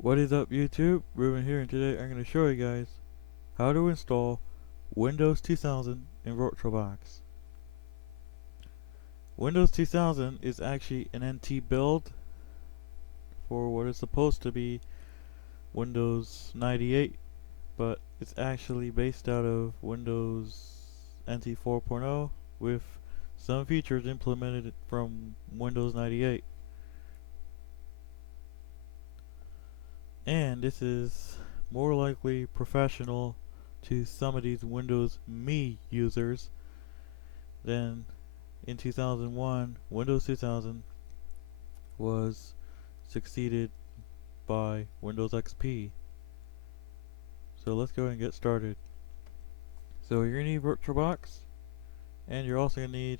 What is up YouTube? Ruben here, and today I'm going to show you guys how to install Windows 2000 in VirtualBox. Windows 2000 is actually an NT build for what is supposed to be Windows 98, but it's actually based out of Windows NT 4.0 with some features implemented from Windows 98. And this is more likely professional to some of these Windows Me users than in 2001. Windows 2000 was succeeded by Windows XP. So let's go ahead and get started. So you're going to need VirtualBox, and you're also going to need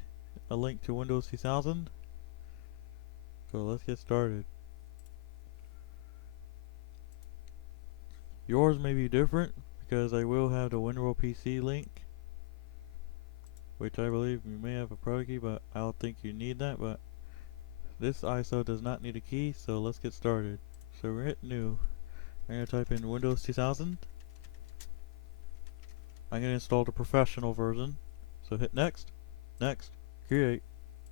a link to Windows 2000. So let's get started. Yours may be different because I will have the WinRoll link, which I believe you may have a product key, but I don't think you need that. But this ISO does not need a key, so let's get started. So we're hit new. I'm going to type in Windows 2000. I'm going to install the professional version. So hit next, next, create,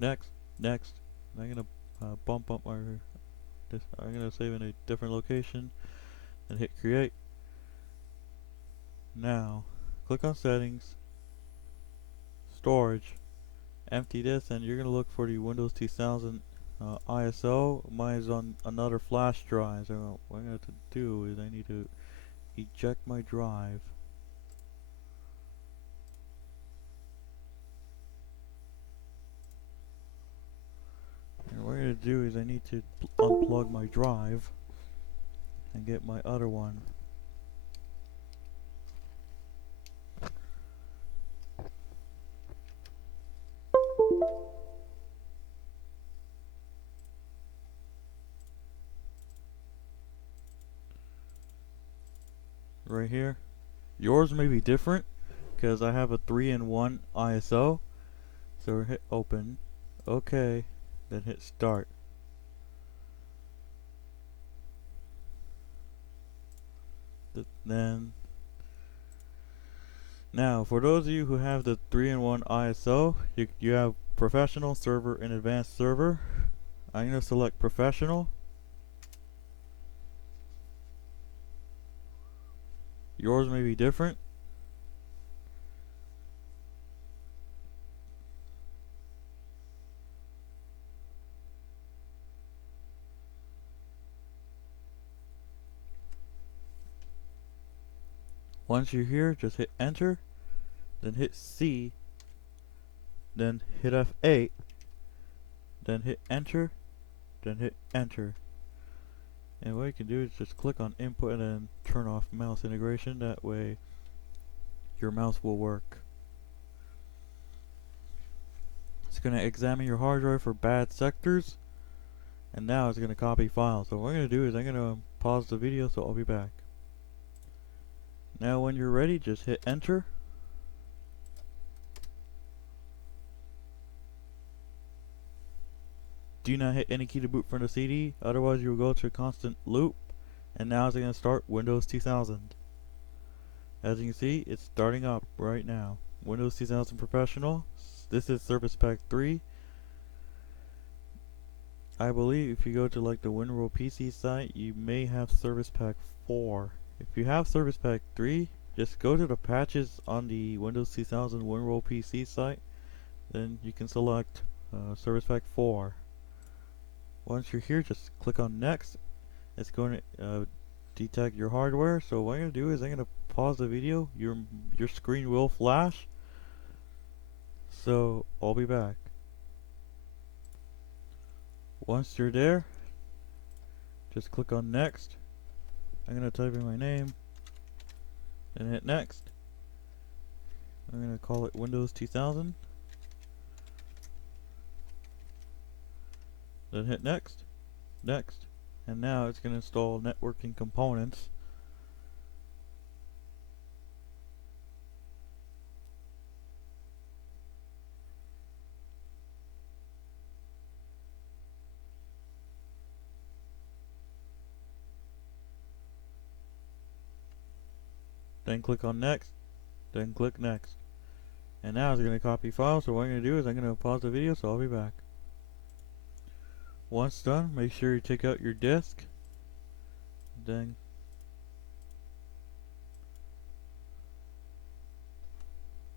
next, next. And I'm going to bump up my I'm going to save in a different location and hit create. Now click on settings, storage, empty this, and you're going to look for the Windows 2000 ISO. Mine is on another flash drive, so what I have to do is I need to eject my drive. And what I'm going to do is I need to unplug my drive and get my other one. Right here. Yours may be different because I have a 3-in-1 ISO. So hit open, OK, then hit start. Then now for those of you who have the 3-in-1 ISO, you have professional server and advanced server. I'm going to select professional. Yours may be different. Once you're here, just hit enter, then hit C, then hit F8, then hit enter, then hit enter. And what you can do is just click on input and then turn off mouse integration. That way your mouse will work. It's going to examine your hard drive for bad sectors, and now it's going to copy files. So what I'm going to do is I'm going to pause the video, so I'll be back. Now when you're ready, just hit enter. Do not hit any key to boot from the CD, otherwise you will go to a constant loop. And now it's going to start Windows 2000. As you can see, it's starting up right now. Windows 2000 Professional. This is Service Pack 3. I believe if you go to like the WinRoll PC site, you may have Service Pack 4. If you have Service Pack 3, just go to the patches on the Windows 2000 WinRoll PC site. Then you can select Service Pack 4. Once you're here, just click on next. It's going to detect your hardware. So what I'm going to do is I'm going to pause the video. Your screen will flash. So I'll be back. Once you're there, just click on next. I'm going to type in my name and hit next. I'm going to call it Windows 2000. Then hit next, next, and now it's going to install networking components. then click on next, then click next. And now it's going to copy files, so what I'm going to do is I'm going to pause the video, so I'll be back. Once done, make sure you take out your disk, then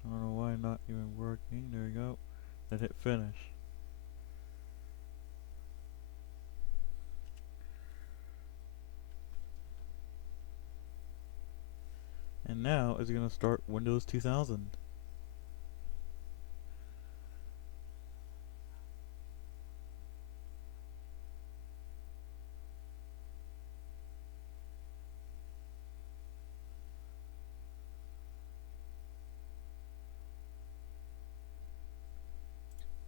I don't know why not even working, there you go, then hit finish. And now it's going to start Windows 2000.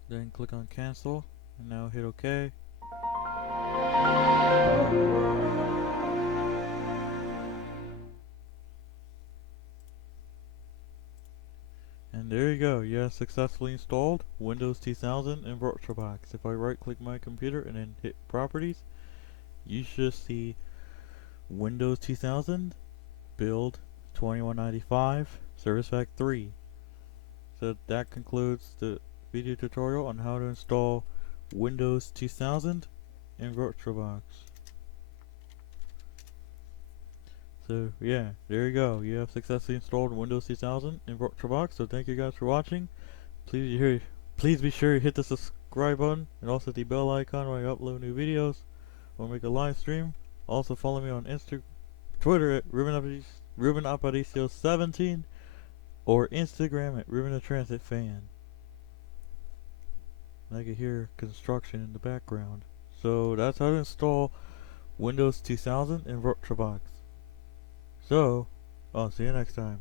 Then click on cancel, and now hit OK. And there you go, you have successfully installed Windows 2000 in VirtualBox. If I right click my computer and then hit properties, you should see Windows 2000 build 2195 Service Pack 3. So that concludes the video tutorial on how to install Windows 2000 in VirtualBox. So yeah, there you go. You have successfully installed Windows 2000 in VirtualBox. So thank you guys for watching. Please be sure to hit the subscribe button and also the bell icon when I upload new videos or make a live stream. Also follow me on Twitter at Ruben Aparicio 17 or Instagram at Ruben the Transit Fan. I can hear construction in the background. So that's how to install Windows 2000 in VirtualBox. So, I'll see you next time.